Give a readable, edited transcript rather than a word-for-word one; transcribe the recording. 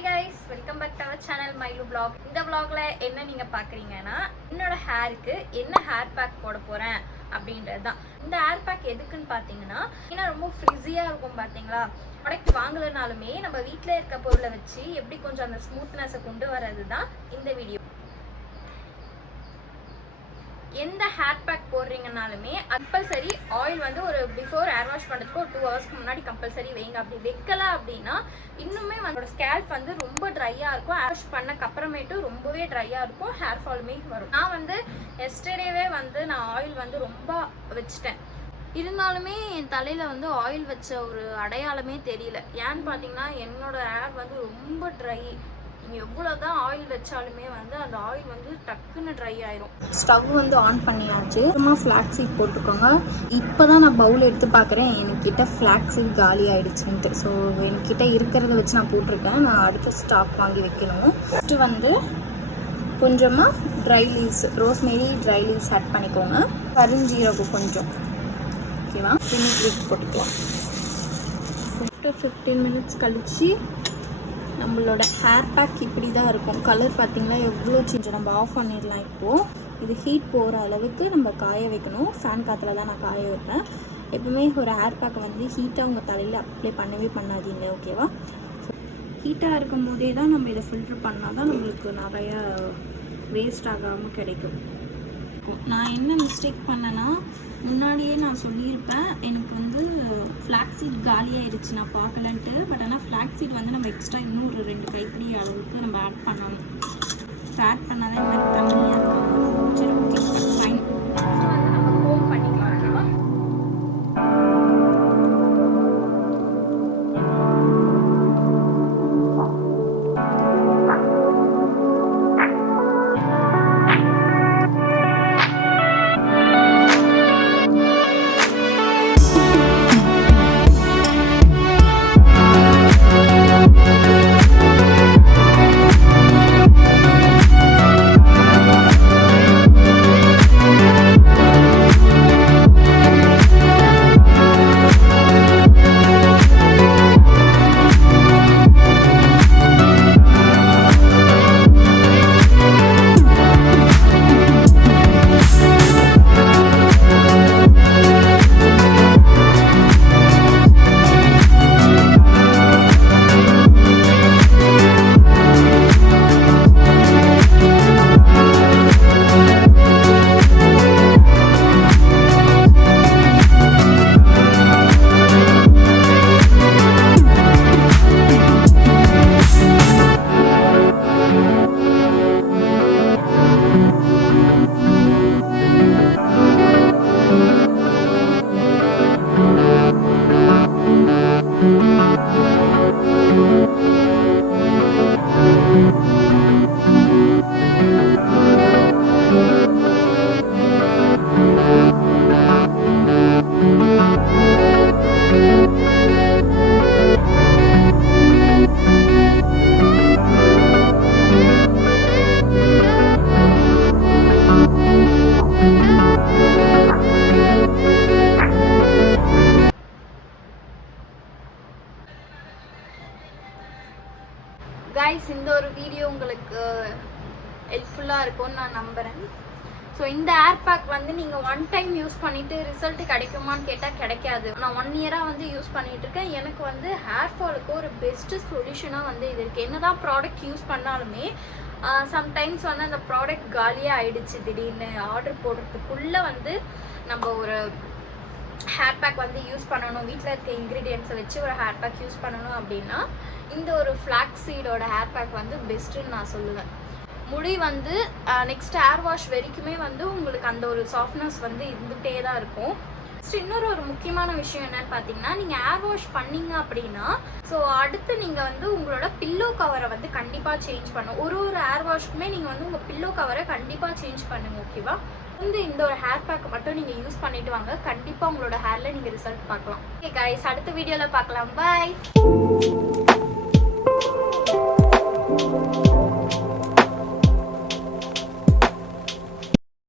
Hi guys, welcome back to our channel மைலு vlog. இந்த vlogல என்ன நீங்க பாக்குறீங்கன்னா என்னோட ஹேருக்கு என்ன ஹேர் பேக் போட போறேன் அப்படின்றது தான். இந்த ஹேர் பேக் எதுக்குன்னு பாத்தீங்கன்னா ஏன்னா ரொம்ப ஃப்ரிஸியா இருக்கும் பாத்தீங்களா. ப்ராடக்ட் வாங்கலனாலுமே நம்ம வீட்டில் இருக்க பொருளை வச்சு எப்படி கொஞ்சம் அந்த ஸ்மூத்னஸை கொண்டு வர்றது தான் இந்த வீடியோ. எந்த ஹேர் பேக் போடுறீங்கனாலுமே கம்பல்சரி ஆயில் வந்து ஒரு பிஃபோர் ஹேர் வாஷ் பண்ணுறதுக்கு ஒரு 2 ஹவர்ஸ்க்கு முன்னாடி கம்பல்சரி வைங்க. அப்படி வைக்கல அப்படின்னா இன்னுமே நம்மளோட ஸ்கேல்ப் வந்து ரொம்ப ட்ரையாக இருக்கும். ஹேர் வாஷ் பண்ணக்கு அப்புறமேட்டு ரொம்பவே ட்ரையாக இருக்கும், ஹேர் ஃபாலுமே வரும். நான் வந்து எஸ்டர்டேவே வந்து நான் ஆயில் வந்து ரொம்ப வச்சுட்டேன். இருந்தாலுமே என் தலையில் வந்து ஆயில் வச்ச ஒரு அடையாளமே தெரியல. ஏன்னு பார்த்தீங்கன்னா என்னோட ஹேர் வந்து ரொம்ப ட்ரை. நீங்கள் எவ்வளோ தான் ஆயில் வச்சாலுமே வந்து அந்த ஆயில் வந்து டக்குன்னு ட்ரை ஆயிரும். ஸ்டவ் வந்து ஆன் பண்ணியாச்சு. சும்மா ஃப்ளாக்ஸ் சீட் போட்டுக்கோங்க. இப்போ தான் நான் பவுல் எடுத்து பார்க்குறேன், என்கிட்ட ஃப்ளாக்ஸ் சீட் காலி ஆகிடுச்சுன்ட்டு. ஸோ என்கிட்ட இருக்கிறத வச்சு நான் போட்டிருக்கேன். நான் அடுத்த ஸ்டாக் வாங்கி வைக்கணும். ஃபஸ்ட்டு வந்து கொஞ்சமாக dry leaves, rosemary dry leaves add பண்ணிக்கோங்க. கருஞ்சீரகம் கொஞ்சம், ஓகேவா. வினிகர் போட்டுக்கலாம். 15 மினிட்ஸ் கழித்து நம்மளோட ஹேர் பேக் இப்படி தான் இருக்கும். கலர் பார்த்திங்களா எவ்வளோ சேஞ்ச். நம்ம ஆஃப் பண்ணிடலாம். இப்போது இது ஹீட் போகிற அளவுக்கு நம்ம காய வைக்கணும். ஃபேன் காற்றுல தான் நான் காய வைப்பேன். எப்பவுமே ஒரு ஹேர் பேக்கை வந்து ஹீட்டாக உங்கள் தலையில் அப்ளை பண்ணவே பண்ணாதீங்க, ஓகேவா. ஸோ ஹீட்டாக இருக்கும் போதே தான் நம்ம இதை ஃபில்ட்ரு பண்ணால் தான் நம்மளுக்கு நிறையா வேஸ்ட் ஆகாமல் கிடைக்கும். நான் என்ன மிஸ்டேக் பண்ணேன்னா முன்னாடியே நான் சொல்லியிருப்பேன், எனக்கு வந்து ஃப்ளாக் சீட் காலி ஆயிடுச்சு நான் பார்க்கலன்ட்டு. பட் ஆனால் ஃப்ளாக் சீட் வந்து நம்ம எக்ஸ்ட்ரா இன்னும் ஒரு 2 கைப்பிடி அளவுக்கு நம்ம ஆட் பண்ணணும். ஆட் பண்ணால் தான் இந்த மாதிரி தண்ணியாக இருக்கும். சரி, ஓகே, ஃபைன். வந்து நம்ம கோம் பண்ணிக்கலாம். கைஸ், இந்த ஒரு வீடியோ உங்களுக்கு ஹெல்ப்ஃபுல்லாக இருக்கும்னு நான் நம்புகிறேன். ஸோ இந்த ஹேர் பேக் வந்து நீங்கள் 1 டைம் யூஸ் பண்ணிவிட்டு ரிசல்ட் கிடைக்குமான்னு கேட்டால் கிடைக்காது. நான் 1 இயராக வந்து யூஸ் பண்ணிகிட்டு இருக்கேன். எனக்கு வந்து ஹேர் ஃபாலுக்கு ஒரு பெஸ்ட்டு சொல்யூஷனாக வந்து இது இருக்குது. என்ன தான் ப்ராடக்ட் யூஸ் பண்ணாலுமே சம்டைம்ஸ் வந்து அந்த ப்ராடக்ட் காலியாக ஆகிடுச்சு. திடீர்னு ஆர்டர் போடுறதுக்குள்ளே வந்து நம்ம ஒரு ஹேர் பேக் வந்து யூஸ் பண்ணணும், வீட்டில் இருக்க இன்க்ரீடியன்ஸை வச்சு ஒரு ஹேர் பேக் யூஸ் பண்ணணும் அப்படின்னா இந்த ஒரு ஃப்ளாக்ஸ் சீடோட ஹேர் பேக் வந்து பெஸ்ட்டுன்னு நான் சொல்லுவேன். முடி வந்து நெக்ஸ்ட் ஹேர் வாஷ் வரைக்குமே வந்து உங்களுக்கு அந்த ஒரு சாஃப்ட்னஸ் வந்து இருந்துகிட்டே தான் இருக்கும். இன்னொரு முக்கியமான விஷயம் என்னன்னு பார்த்தீங்கன்னா, நீங்கள் ஹேர் வாஷ் பண்ணீங்க அப்படின்னா ஸோ அடுத்து நீங்கள் வந்து உங்களோட பில்லோ கவரை வந்து கண்டிப்பாக சேஞ்ச் பண்ணணும். ஒரு ஹேர் வாஷ்க்குமே நீங்கள் வந்து உங்கள் பில்லோ கவரை கண்டிப்பாக சேஞ்ச் பண்ணுங்க, ஓகேவா. வந்து இந்த ஒரு ஹேர் பேக்கை மட்டும் நீங்கள் யூஸ் பண்ணிட்டு வாங்க, கண்டிப்பாக உங்களோட ஹேரில் நீங்கள் ரிசல்ட் பார்க்கலாம். ஓகே கைஸ், அடுத்த வீடியோவில் பார்க்கலாம். பாய்.